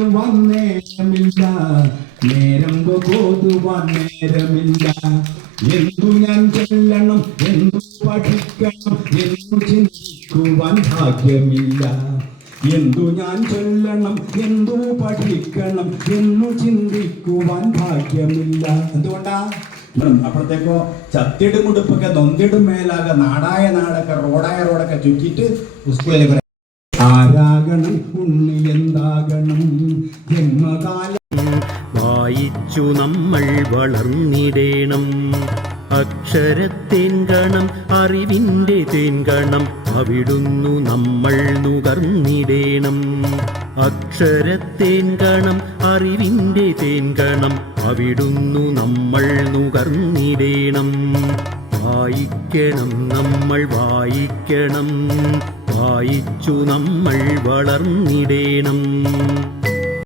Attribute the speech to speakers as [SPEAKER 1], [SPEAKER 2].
[SPEAKER 1] നേരമില്ല നേരമു ചൊല്ലുവാൻ നേരമില്ല നേരം പോതുവാൻ നേരമില്ല. എന്തു ഞാൻ ചെല്ലണം എന്തു പഠിക്കണം എന്തു ചിന്തിക്കുവാൻ ഭാഗ്യമില്ല. എന്തു ഞാൻ ചൊല്ലണം എന്തു പഠിക്കണം എന്നു ചിന്തിക്കുവാൻ ഭാഗ്യമില്ല. എന്തുകൊണ്ടാ? അപ്പോഴത്തേക്കോ ചത്തിടും ഉടുപ്പൊക്കെ നൊന്തിടും മേലാകെ നാടായ നാടൊക്കെ റോഡായ റോഡൊക്കെ ചുറ്റിട്ട് സ്കൂളിൽ ആരാകണം ഉണ്ണി എന്താകണം?
[SPEAKER 2] വായിച്ചു നമ്മൾ വളർന്നിടേണം. അക്ഷരത്തിൻ ഗണം അറിവിന്റെ തേൻകണം അവിടുന്നു നമ്മൾ നുകർന്നിടേണം. അക്ഷരത്തേൻ ഗണം അറിവിന്റെ തേൻകണം അവിടുന്നു നമ്മൾ നുകർന്നിടേണം. വായിക്കണം നമ്മൾ വായിക്കണം വായിച്ചു നമ്മൾ വളർന്നിടേണം.